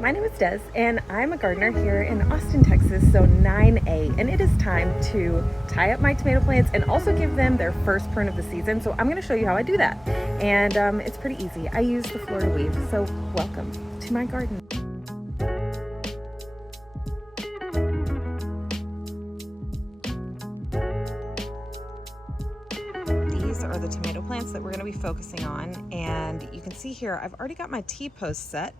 My name is Des, and I'm a gardener here in Austin, Texas, so 9A, and it is time to tie up my tomato plants and also give them their first prune of the season. So I'm going to show you how I do that, and it's pretty easy. I use the Florida weave, so welcome to my garden. These are the tomato plants that we're going to be focusing on, and you can see here I've already got my T-post set.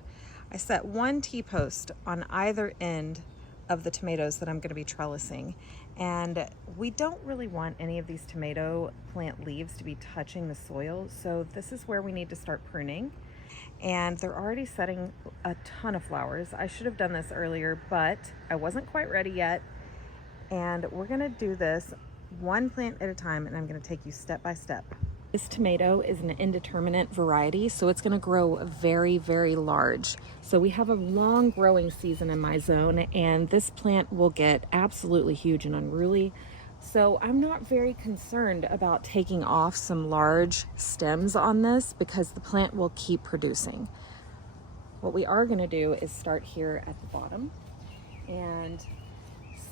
I set one T-post on either end of the tomatoes that I'm going to be trellising, and we don't really want any of these tomato plant leaves to be touching the soil, so this is where we need to start pruning. And they're already setting a ton of flowers. I should have done this earlier, but I wasn't quite ready yet, and we're going to do this one plant at a time, and I'm going to take you step by step. This tomato is an indeterminate variety, so it's going to grow very, very large. So we have a long growing season in my zone, and this plant will get absolutely huge and unruly. So I'm not very concerned about taking off some large stems on this because the plant will keep producing. What we are going to do is start here at the bottom, and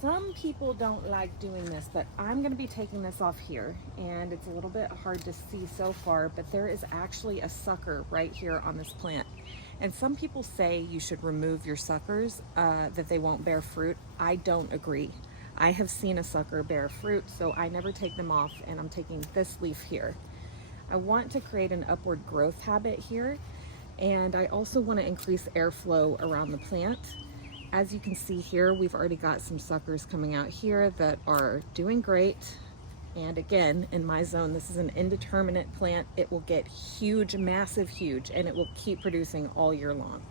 some people don't like doing this, but I'm going to be taking this off here, and it's a little bit hard to see so far, but there is actually a sucker right here on this plant. And some people say you should remove your suckers, that they won't bear fruit. I don't agree. I have seen a sucker bear fruit, so I never take them off, and I'm taking this leaf here. I want to create an upward growth habit here, and I also want to increase airflow around the plant. As you can see here, we've already got some suckers coming out here that are doing great. And again, in my zone, this is an indeterminate plant. It will get huge, massive, huge, and it will keep producing all year long.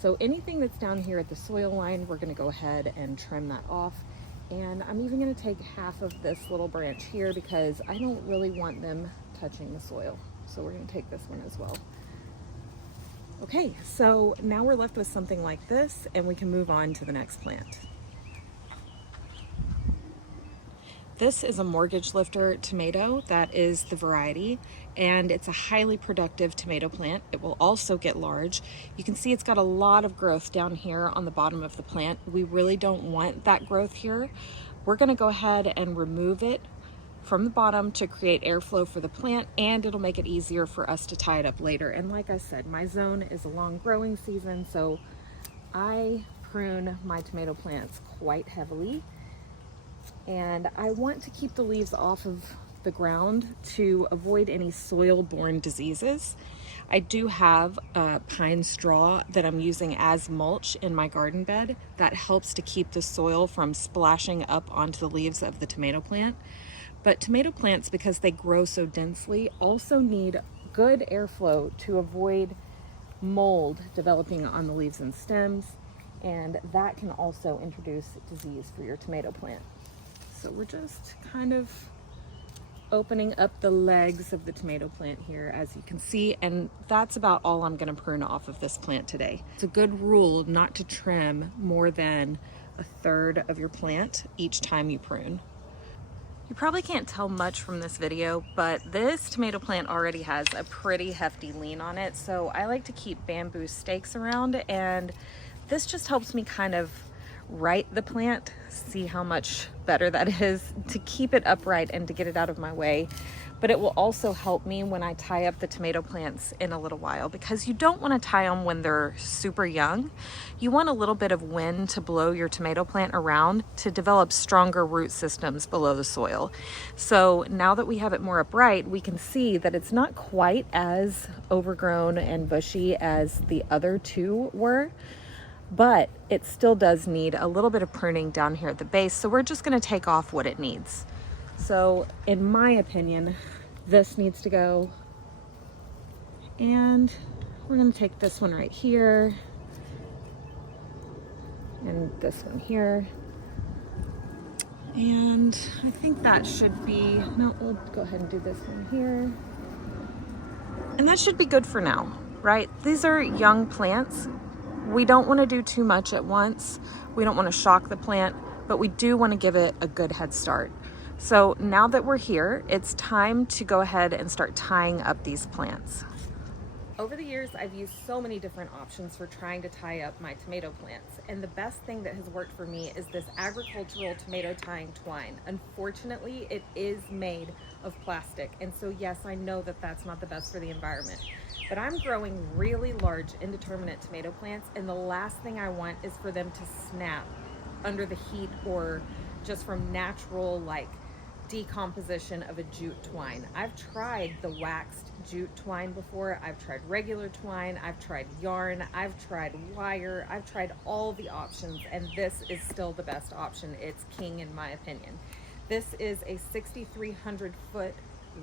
So anything that's down here at the soil line, we're gonna go ahead and trim that off. And I'm even gonna take half of this little branch here because I don't really want them touching the soil. So we're gonna take this one as well. Okay, so now we're left with something like this, and we can move on to the next plant. This is a mortgage lifter tomato. That is the variety, and it's a highly productive tomato plant. It will also get large. You can see it's got a lot of growth down here on the bottom of the plant. We really don't want that growth here. We're gonna go ahead and remove it from the bottom to create airflow for the plant, and it'll make it easier for us to tie it up later. And like I said, my zone is a long growing season, so I prune my tomato plants quite heavily, and I want to keep the leaves off of the ground to avoid any soil-borne diseases. I do have pine straw that I'm using as mulch in my garden bed. That helps to keep the soil from splashing up onto the leaves of the tomato plant. But tomato plants, because they grow so densely, also need good airflow to avoid mold developing on the leaves and stems, and that can also introduce disease for your tomato plant. So we're just kind of opening up the legs of the tomato plant here, as you can see, and that's about all I'm going to prune off of this plant today. It's a good rule not to trim more than a third of your plant each time you prune. You probably can't tell much from this video, but this tomato plant already has a pretty hefty lean on it, so I like to keep bamboo stakes around, and this just helps me kind of right the plant, see how much better that is, to keep it upright and to get it out of my way. But it will also help me when I tie up the tomato plants in a little while, because you don't want to tie them when they're super young. You want a little bit of wind to blow your tomato plant around to develop stronger root systems below the soil. So now that we have it more upright, we can see that it's not quite as overgrown and bushy as the other two were, but it still does need a little bit of pruning down here at the base. So we're just going to take off what it needs. So in my opinion, this needs to go, and we're going to take this one right here and this one here, and I think that should be, no, we'll go ahead and do this one here, and that should be good for now, right? These are young plants. We don't want to do too much at once. We don't want to shock the plant, but we do want to give it a good head start. So now that we're here, it's time to go ahead and start tying up these plants. Over the years, I've used so many different options for trying to tie up my tomato plants, and the best thing that has worked for me is this agricultural tomato tying twine. Unfortunately, it is made of plastic, and so yes, I know that that's not the best for the environment, but I'm growing really large indeterminate tomato plants, and the last thing I want is for them to snap under the heat or just from natural decomposition of a jute twine. I've tried the waxed jute twine before. I've tried regular twine. I've tried yarn. I've tried wire. I've tried all the options, and this is still the best option. It's king in my opinion. This is a 6,300 foot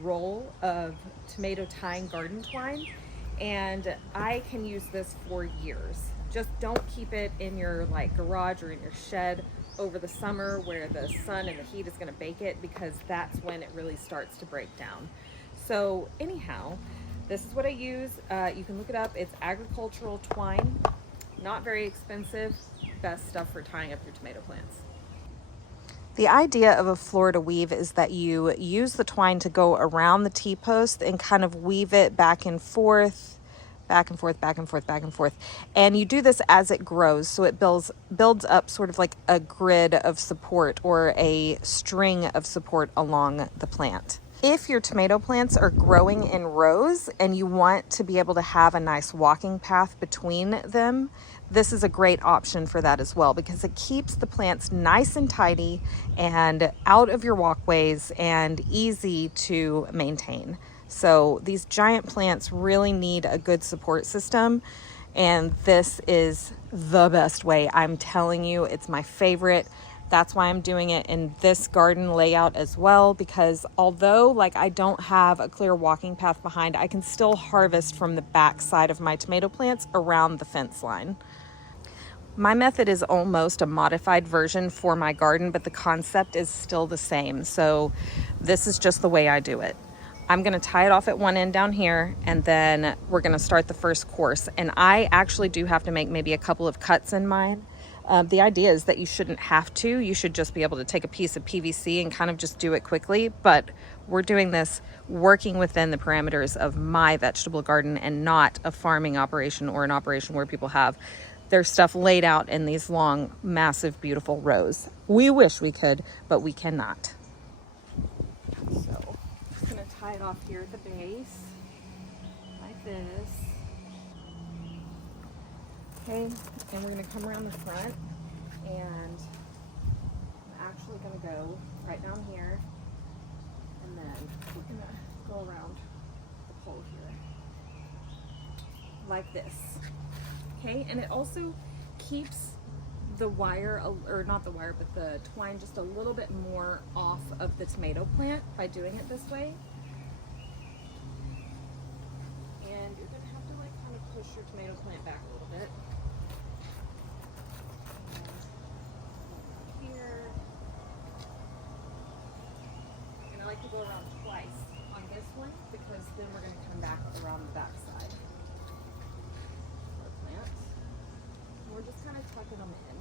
roll of tomato tying garden twine, and I can use this for years. Just don't keep it in your garage or in your shed over the summer where the sun and the heat is going to bake it, because that's when it really starts to break down. So anyhow, this is what I use. You can look it up. It's agricultural twine, not very expensive, best stuff for tying up your tomato plants. The idea of a Florida weave is that you use the twine to go around the T-post and kind of weave it back and forth, back and forth, back and forth, back and forth. And you do this as it grows, so it builds up sort of like a grid of support or a string of support along the plant. If your tomato plants are growing in rows and you want to be able to have a nice walking path between them, this is a great option for that as well, because it keeps the plants nice and tidy and out of your walkways and easy to maintain. So these giant plants really need a good support system, and this is the best way. I'm telling you, it's my favorite. That's why I'm doing it in this garden layout as well, because although I don't have a clear walking path behind, I can still harvest from the back side of my tomato plants around the fence line. My method is almost a modified version for my garden, but the concept is still the same. So this is just the way I do it. I'm going to tie it off at one end down here, and then we're going to start the first course. And I actually do have to make maybe a couple of cuts in mine. The idea is that you shouldn't have to. You should just be able to take a piece of PVC and kind of just do it quickly. But we're doing this working within the parameters of my vegetable garden and not a farming operation or an operation where people have their stuff laid out in these long, massive, beautiful rows. We wish we could, but we cannot. So I'm going to tie it off here at the base, like this. Okay, and we're going to come around the front, and I'm actually going to go right down here, and then we're going to go around the pole here, like this. Okay, and it also keeps the wire, or not the wire, but the twine just a little bit more off of the tomato plant by doing it this way. And you're gonna have to kind of push your tomato plant back a little bit. And here. And I like to go around twice on this one, because then we're gonna come back around the back side. We're just kind of tucking them in.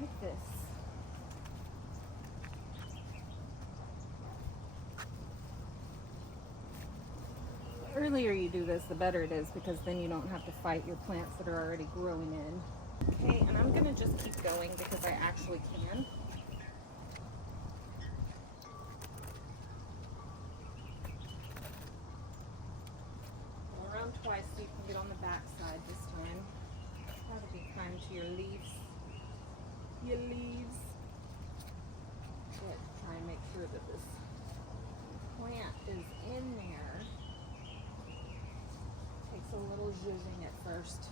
Like this. The earlier you do this, the better it is, because then you don't have to fight your plants that are already growing in. Okay, and I'm gonna just keep going because I actually can. Go around twice so you can get on the back side this time. Try to be kind to your leaves. Your leaves. Good. Try and make sure that this plant is in there. Takes a little zhuzhing at first.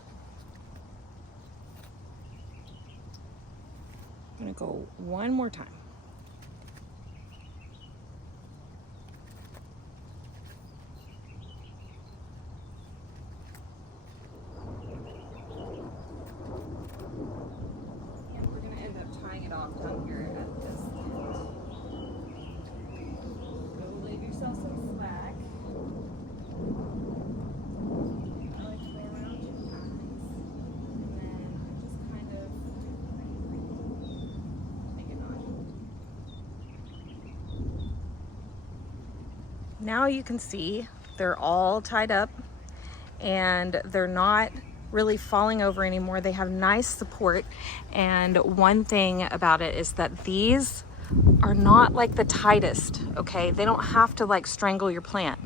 I'm going to go one more time. And we're going to end up tying it off down here at this end. Go leave yourself some slack. I like to go around your eyes. Now you can see they're all tied up and they're not really falling over anymore. They have nice support. And one thing about it is that these are not like the tightest, okay? They don't have to like strangle your plant.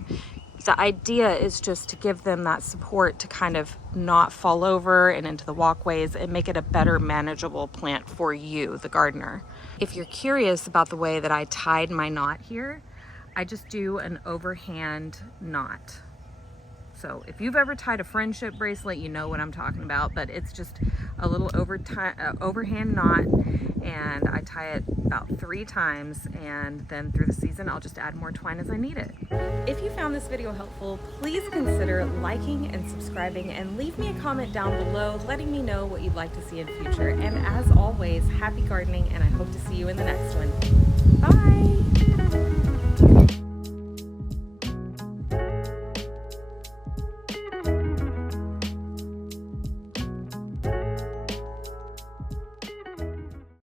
The idea is just to give them that support to kind of not fall over and into the walkways and make it a better manageable plant for you, the gardener. If you're curious about the way that I tied my knot here, I just do an overhand knot. So if you've ever tied a friendship bracelet, you know what I'm talking about, but it's just a little overhand knot, and I tie it about 3 times, and then through the season I'll just add more twine as I need it. If you found this video helpful, please consider liking and subscribing, and leave me a comment down below letting me know what you'd like to see in future. And as always, happy gardening, and I hope to see you in the next one. Bye!